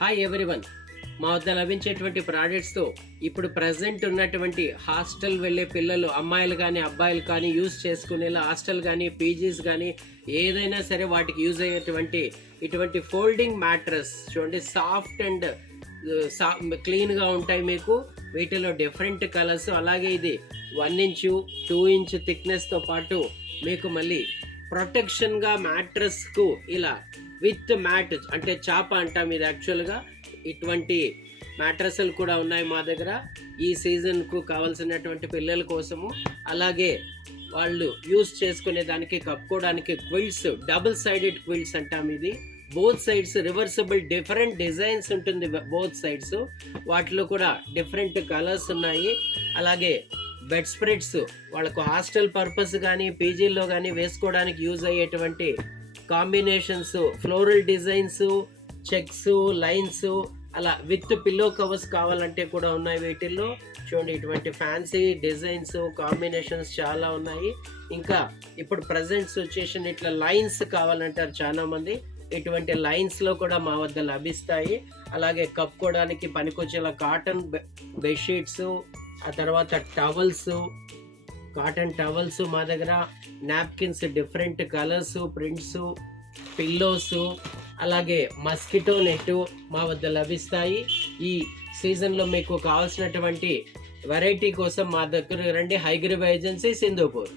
Hi everyone. మా వద్ద లభించేటువంటి ప్రోడక్ట్స్తో ఇప్పుడు ప్రజెంట్ ఉన్నటువంటి హాస్టల్ వెళ్ళే పిల్లలు, అమ్మాయిలు కానీ అబ్బాయిలు కానీ యూజ్ చేసుకునేలా హాస్టల్ కానీ పీజీస్ కానీ ఏదైనా సరే వాటికి యూజ్ అయ్యేటువంటి ఇటువంటి ఫోల్డింగ్ మ్యాట్రస్ చూడండి. సాఫ్ట్ అండ్ క్లీన్గా ఉంటాయి మీకు. వీటిలో డిఫరెంట్ కలర్స్, అలాగే ఇది 1 ఇంచు 2 ఇంచ్ థిక్నెస్తో పాటు మీకు మళ్ళీ ప్రొటెక్షన్గా మ్యాట్రస్కు ఇలా విత్ మ్యాట్ అంటే చాప అంటాం ఇది యాక్చువల్గా. ఇటువంటి మ్యాట్రస్లు కూడా ఉన్నాయి మా దగ్గర ఈ సీజన్కు కావాల్సినటువంటి పిల్లల కోసము. అలాగే వాళ్ళు యూస్ చేసుకునే దానికి కప్పుకోవడానికి క్విల్స్, డబుల్ సైడెడ్ క్విల్స్ అంటాం ఇది. Both sides reversible, different designs ఉంటుంది బోత్ సైడ్స్. వాటిలో కూడా డిఫరెంట్ కలర్స్ ఉన్నాయి. అలాగే బెడ్ స్ప్రెడ్స్ వాళ్ళకు హాస్టల్ పర్పస్ కానీ పీజీల్లో కానీ వేసుకోవడానికి యూజ్ అయ్యేటువంటి combinations, floral designs, checks, lines, అలా విత్ పిల్లో కవర్స్ కావాలంటే కూడా ఉన్నాయి వీటిల్లో. చూడండి, ఇటువంటి ఫ్యాన్సీ డిజైన్స్, కాంబినేషన్స్ చాలా ఉన్నాయి. ఇంకా ఇప్పుడు ప్రజెంట్ సిచ్యుయేషన్ ఇట్లా లైన్స్ కావాలంటారు చాలామంది. ఇటువంటి లైన్స్లో కూడా మా వద్ద లభిస్తాయి. అలాగే కప్పుకోవడానికి పనికొచ్చేలా కాటన్ బెడ్షీట్స్, ఆ తర్వాత టవల్స్, కాటన్ టవల్స్ మా దగ్గర, napkins different colours, prints, pillows, అలాగే మస్కిటో నెట్ మా వద్ద లభిస్తాయి. ఈ సీజన్లో మీకు కావాల్సినటువంటి వెరైటీ కోసం మా దగ్గర రండి. హైగ్రీవ్ ఏజెన్సీ, సింధూపూర్.